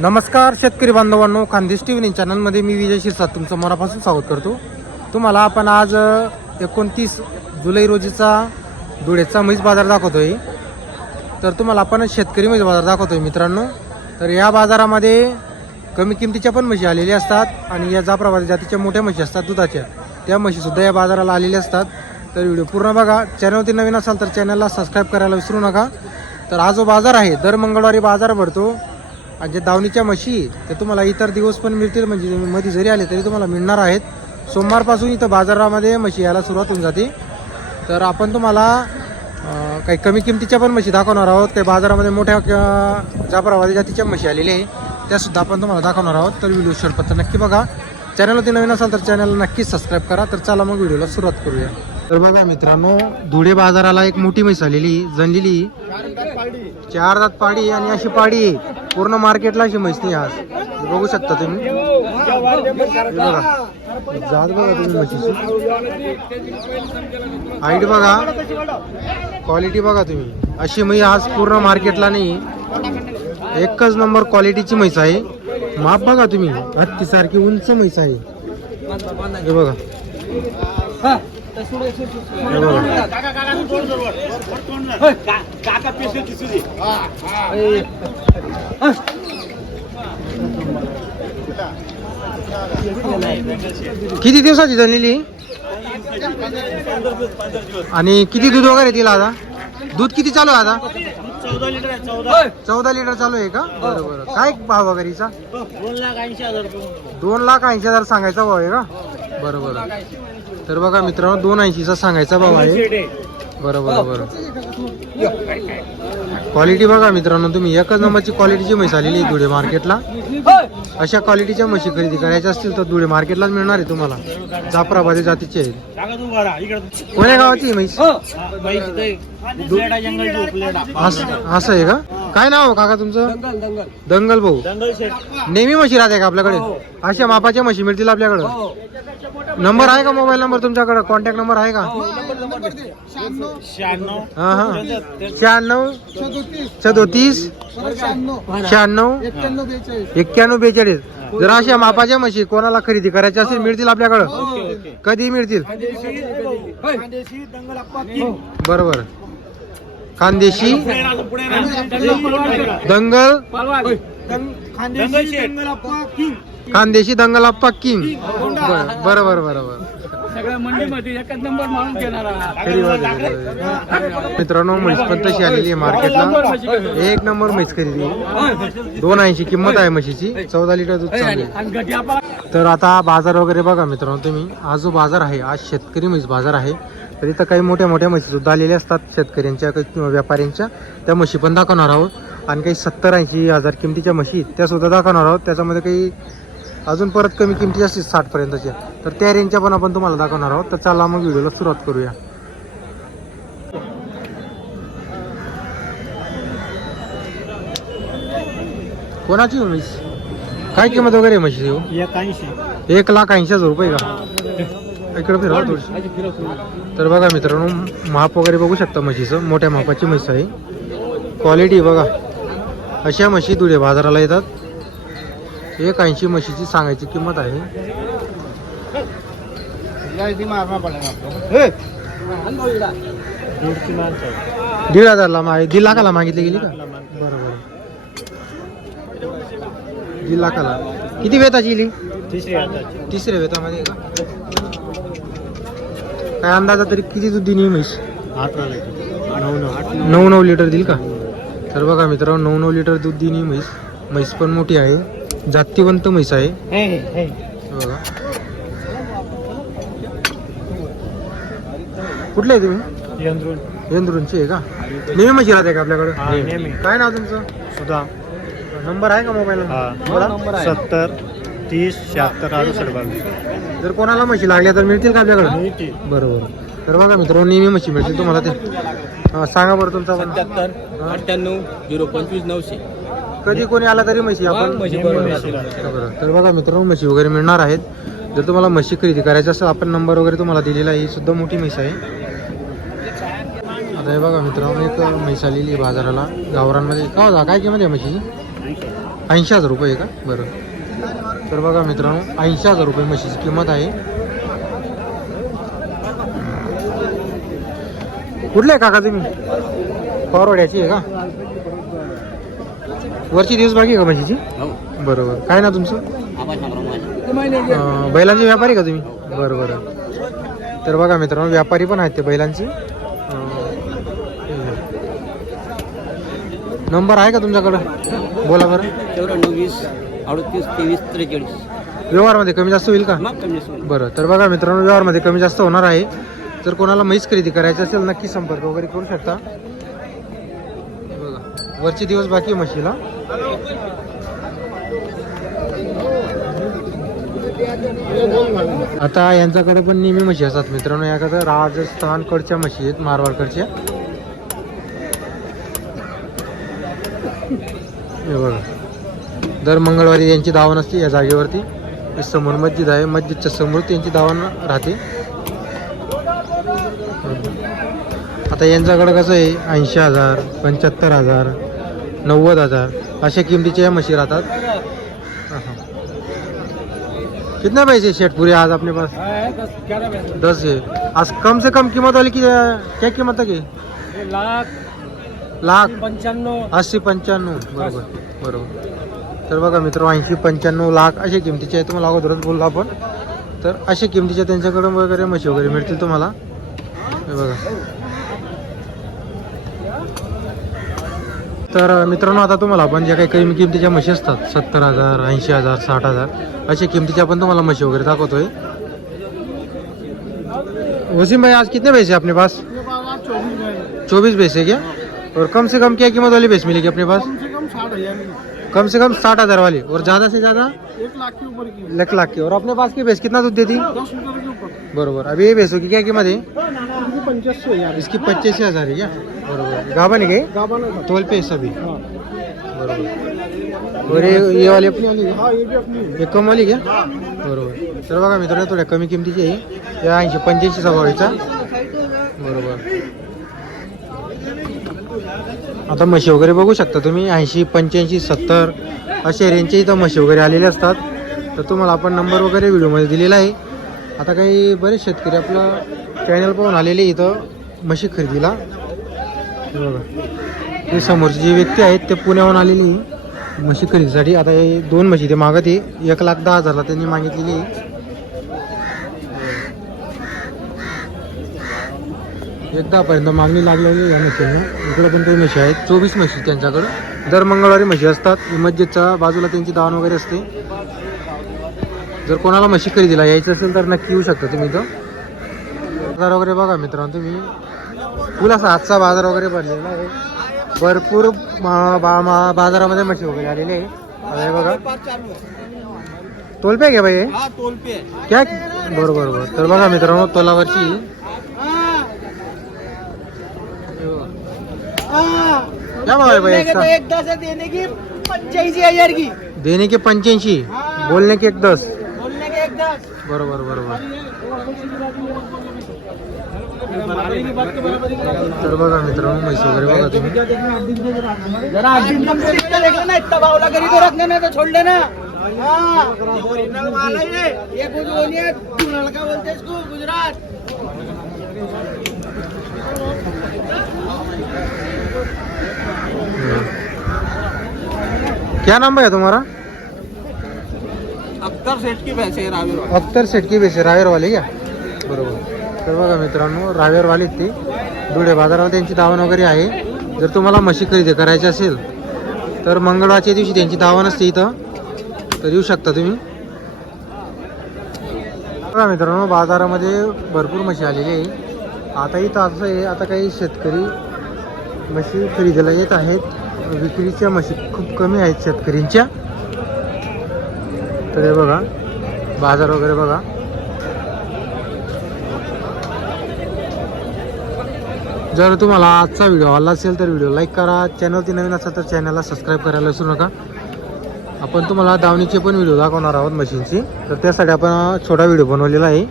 नमस्कार शेतकरी बांधवांनो खानदेश टी व्ही चॅनलमध्ये मी विजय शिरसाट तुमचं मनापासून स्वागत करतो. तुम्हाला आपण आज एकोणतीस जुलै रोजीचा धुळेचा म्हैस बाजार दाखवतोय. तर तुम्हाला आपण शेतकरी म्हैस बाजार दाखवतोय मित्रांनो. तर या बाजारामध्ये कमी किमतीच्या पण म्हशी आलेल्या असतात आणि या जाफराबादी जातीच्या मोठ्या म्हशी असतात दुधाच्या. त्या म्हशीसुद्धा या बाजाराला आलेल्या असतात. तर व्हिडिओ पूर्ण बघा. चॅनलवरती नवीन असाल तर चॅनलला सबस्क्राईब करायला विसरू नका. तर हा जो बाजार आहे दर मंगळवारी बाजार भरतो. आणि जे दावणीच्या म्हशी ते तुम्हाला इतर दिवस पण मिळतील म्हणजे तुम्ही मध्ये जरी आले तरी तुम्हाला मिळणार आहेत. सोमवारपासून इथं बाजारामध्ये म्हशी यायला सुरुवात होऊन जाते. तर आपण तुम्हाला काही कमी किमतीच्या पण म्हशी दाखवणार आहोत. काही बाजारामध्ये मोठ्या अं, जाफराबादी जातीच्या म्हशी आलेल्या आहे. त्यासुद्धा आपण तुम्हाला दाखवणार आहोत. तर व्हिडिओ शेवटपर्यंत नक्की बघा. चॅनलवरती नवीन असाल तर चॅनलला नक्कीच सबस्क्राईब करा. तर चला मग व्हिडिओला सुरुवात करूया. तर बघा मित्रांनो धुळे बाजाराला एक मोठी म्हैस आलेली जनलेली चार दात पाडी आणि अशी पाडी आहे. पूर्ण मार्केटला अशी म्हैस नाही आज. बघू शकता तुम्ही. बघा. जात बघा तुम्ही म्हशीची हाईट बघा. क्वालिटी बघा तुम्ही. अशी म्हैस आज पूर्ण मार्केटला नाही. एकच नंबर क्वालिटीची म्हैस आहे. माप बघा तुम्ही. हत्ती सारखी उंच म्हैस आहे. हे बघा. हे बघा. किती दिवसाची झालेली आणि किती दूध वगैरे दिला आता? दूध किती चालू आहे आता? चौदा लिटर चालू आहे का? बरं बरं. काय भाव वगैरेचा दोन लाख ऐंशी हजार दोन लाख ऐंशी हजार सांगायचा भाव आहे का? बरं बरं. तर बघा मित्रांनो दोन ऐंशीचा सांगायचा भाव आहे. बरं बरं बरं. क्वालिटी बघा मित्रांनो तुम्ही एकच नंबरची क्वालिटीची म्हैस आलेली आहे धुळे मार्केटला. अशा क्वालिटीच्या म्हशी खरेदी करायच्या असतील तर धुळे मार्केटलाच मिळणार आहे तुम्हाला. जाफराबादी जातीचे आहेत कोण्या गावाची म्हैस? असं असं आहे का? काय नाव आहे काका तुमचं? दंगल भाऊ. नेहमी म्हशी राहते का आपल्याकडे? अशा मापाच्या म्हशी मिळतील आपल्याकडे? नंबर आहे का मोबाईल नंबर तुमच्याकडे? कॉन्टॅक्ट नंबर आहे का? शहाण्णव. हा हा शहाण्णव. सदोतीस शहाण्णव. एक्क्याण्णव बेचाळीस. जर अशा मापाच्या म्हशी कोणाला खरेदी करायच्या असेल मिळतील आपल्याकडं? कधी मिळतील? दंगल बरोबर. खानदेशी दंगल खानदेशी दंगल अप्पा किंग. बरं बरं बरं बरं सगळ्या मंडीमध्ये एकच नंबर माणूस घेणार खरी बात आहे. मित्रांनो म्हैस पण तशी आलेली आहे मार्केटला एक नंबर म्हैस खरेदी. दोन ऐंशी किंमत आहे म्हशीची. चौदा लिटर दूध चालू. तर आता बाजार वगैरे बघा मित्रांनो तुम्ही. हा जो बाजार आहे आज शेतकरी म्हैस बाजार आहे. तर इथं काही मोठ्या मोठ्या म्हशी सुद्धा आलेल्या असतात. शेतकऱ्यांच्या काही व्यापाऱ्यांच्या. त्या म्हशी पण दाखवणार आहोत. आणि काही सत्तर ऐंशी हजार किमतीच्या म्हशी त्या सुद्धा दाखवणार आहोत. त्याच्यामध्ये काही अजून परत कमी किमती असतील साठ पर्यंतच्या तर त्या रेंजच्या पण आपण तुम्हाला दाखवणार आहोत. तर चला मग व्हिडिओला सुरुवात करूया. कोणाची हो म्हैस? काय किंमत वगैरे आहे म्हशीची हो? एक ऐंशी एक लाख ऐंशी हजार रुपये का? इकडे फिरवा थोडीशी तर बघा मित्रांनो माप वगैरे बघू शकता म्हशीचं. मोठ्या मापाची म्हैस आहे. क्वालिटी बघा. अशा म्हशी धुळे बाजाराला येतात. एक ऐंशी म्हशीची सांगायची किंमत आहे. दीड हजारला माग दीड लाखाला मागितली गेली का? बरोबर. दीड लाखाला. किती वेताची गेली तिसरी तिसऱ्या वेतामध्ये का? काय अंदाजा तरी किती दूध दिली म्हैस? नऊ नऊ. लिटर देईल का? तर बघा मित्रांनो नऊ नऊ लिटर दूध दिली म्हैस. म्हैस पण मोठी आहे. जातीवंत म्हैस आहे. हे बघा. कुठले आहे तुम्ही? येंद्रूनची आहे का? नेहमी म्हशी राहते का आपल्याकडे. काय नाव तुमचं? सुद्धा नंबर आहे का मोबाईल नंबर सत्तर तीस शहात्तर अडुसष्ट बावीस. जर कोणाला म्हशी लागल्या तर मिळतील का आपल्याकडे? बरोबर. तर बघा मित्रांनो नेहमी म्हशी मिळतील तुम्हाला ते. हा, सांगा बरं तुमचा पण. सत्याहत्तर अठ्ठ्याण्णव झिरो पंचवीस नऊशे. कधी कोणी आला तरी म्हशी आपण म्हशी बरोबर म्हशी. तर बघा मित्रांनो म्हशी वगैरे मिळणार आहेत. जर तुम्हाला म्हशी खरेदी करायची असेल आपण नंबर वगैरे तुम्हाला दिलेला आहे. ही सुद्धा मोठी म्हैस आहे. आता हे बघा मित्रांनो एक म्हैस आलेली आहे बाजाराला. गावरांमध्ये का होता काय किंमत आहे म्हशीची ऐंशी हजार रुपये का? बरं. तर बघा मित्रांनो ऐंशी हजार रुपये म्हशीची किंमत आहे. कुठले आहे काका तुम्ही? फॉरवर्ड आहे का? वरची दिवस बाकी का म्हशीची? बरोबर. काय ना तुमचं? अं, बैलांचे व्यापारी का तुम्ही? बरं बरं तर बघा मित्रांनो व्यापारी पण आहेत ते बैलांची. नंबर आहे का तुमच्याकडं? बोला बरं. चौऱ्याण्णव वीस अडतीस तेवीस त्रेचाळीस. व्यवहारमध्ये कमी जास्त होईल का? मग कमी. बरं. तर बघा मित्रांनो व्यवहारमध्ये कमी जास्त होणार आहे. जर कोणाला म्हैस खरेदी करायची असेल नक्की संपर्क वगैरे करू शकता. वरचे दिवस बाकी आहे म्हशीला. आता यांच्याकडे पण नेहमी म्हशी असतात मित्रांनो. याकडे राजस्थानकडच्या म्हशी आहेत मारवाडकडच्या. हे बघा. दर मंगळवारी यांची दावण असते या जागेवरती. हे समोर मस्जिद आहे. मस्जिदच्या समोर त्यांची दावण राहते. आता यांच्याकडं कसं आहे? ऐंशी हजार पंच्याहत्तर हजार नव्वद हजार. अशा किमतीच्या या म्हशी राहतात. कितना पैसे शेठ पूरे आज अपने पास? दस है. आज कम से कम कीमत वाली की क्या कीमत है की? लाख. लाख पंच्याण्णव अस्सी पंच्याण्णव. बरोबर बरोबर. तर बघा मित्र ऐंशी पंच्याण्णव लाख अशा किमतीचे आहे तुम्हाला अगोदरच बोललो आपण. तर अशा किमतीच्या त्यांच्याकडून वगैरे म्हशी वगैरे मिळतील तुम्हाला. हे बघा. तर मित्रांनो, आता तुम्हाला आपण ज्या काही कमी किमतीच्या म्हशी असतात, सत्तर हज़ार, ऐंशी हज़ार, साठ हज़ार, अशा किमतीच्या आपण तुम्हाला म्हशी वगैरे दाखवतोय. वसीम भाई आज कितने है अपने पास? चौबीस है क्या? और कम से कम क्या कीमत वाली भैंस मिलेगी अपने पास? कम से कम साठ हज़ार वाली, और ज़्यादा से ज़्यादा? एक लाख लाख की, और अपने पास की भैंस कितना दूध देती? बरोबर अभी ये भैंसों की क्या कीमत है? हजार इसकी पच्चीस हजार है क्या बरोबर. गाभन है? गाबाना तोल पे सभी. बरोबर. और ये वाली अपनी वाली है? ये भी अपनी एक कम वाली क्या? बरोबर. तर बघा मित्रांनो थोड्या कमी किमतीची आहे या ऐंशी पंच्याऐंशी सव्वाळीचा बरोबर. आता म्हशी वगैरे बघू शकता तुम्ही. ऐंशी पंच्याऐंशी सत्तर अशा रेंजचे इथं म्हशी वगैरे आलेले असतात. तर तुम्हाला आपण नंबर वगैरे व्हिडिओमध्ये दिलेला आहे. आता काही बरेच शेतकरी आपलं चॅनल पाहून आलेले इथं म्हशी खरेदीला. बघा. ते समोरचे जे व्यक्ती आहेत ते पुण्याहून आलेली. आहे म्हशी खरेदीसाठी. आता हे दोन म्हशी ते मागत आहे. एक लाख दहा हजारला त्यांनी मागितलेली आहे. एक दहापर्यंत मागणी लागलेली आहे या म्हशींना. इकडे पण काही म्हशी आहेत. चोवीस म्हशी त्यांच्याकडं. दर मंगळवारी म्हशी असतात. मस्जिदच्या बाजूला त्यांची दान वगैरे असते. जर कोणाला म्हशी खरेदीला यायचं असेल तर नक्की येऊ शकता तुम्ही इथं. बाजार वगैरे बघा मित्रांनो तुम्ही. फुल असा आजचा बाजार वगैरे भरलेला आहे. भरपूर बाजारामध्ये म्हशी वगैरे आलेली आहे. बघा. तोल पे घ्या भाई पे क्या? बरोबर बरोबर तर बघा मित्रांनो तोलावरची. क्या भाव है भाई इसका एक दस देने की पंचाईस हजार की देने के पंच्याऐंशी? बोलने के एक दस. बरोबर बरोबर. तर बघा मित्रांनो म्हैस वगैरे बघा तुम्ही. जरा आठ दिन कम से इतना देख लेना इतना भाव लगा तो रख लेना तो छोड़ लेना ओरिजिनल माल ये ये कुछ बोलिए लड़का बोलते हैं इसको गुजरात. क्या नंबर है तुम्हारा? अख्तर सेठ की पैसे रावी अख्तर शेटकी बेसे रावेरवाले का? बरोबर. तर बघा मित्रांनो रावेरवाले ती. धुळे बाजाराला त्यांची दावण वगैरे आहे. जर तुम्हाला म्हशी खरेदी करायची असेल तर मंगळवारच्या दिवशी त्यांची दावण असते इथं. तर येऊ शकता तुम्ही. बघा मित्रांनो बाजारामध्ये भरपूर म्हशी आलेली आहे. आता इथं असं आहे आता काही शेतकरी म्हशी खरेदीला येत आहेत. विक्रीच्या म्हशी खूप कमी आहेत शेतकरींच्या तर हे बघा बाजार वगैरे बघा. जर तुम्हाला आजचा व्हिडिओ आवडला असेल तर व्हिडिओ लाईक करा. चॅनलवरती नवीन असेल तर चॅनलला सबस्क्राईब करायला विसरू नका. आपण तुम्हाला दावणीचे पण व्हिडिओ दाखवणार आहोत मशीनची. तर त्यासाठी आपण छोटा व्हिडिओ बनवलेला आहे.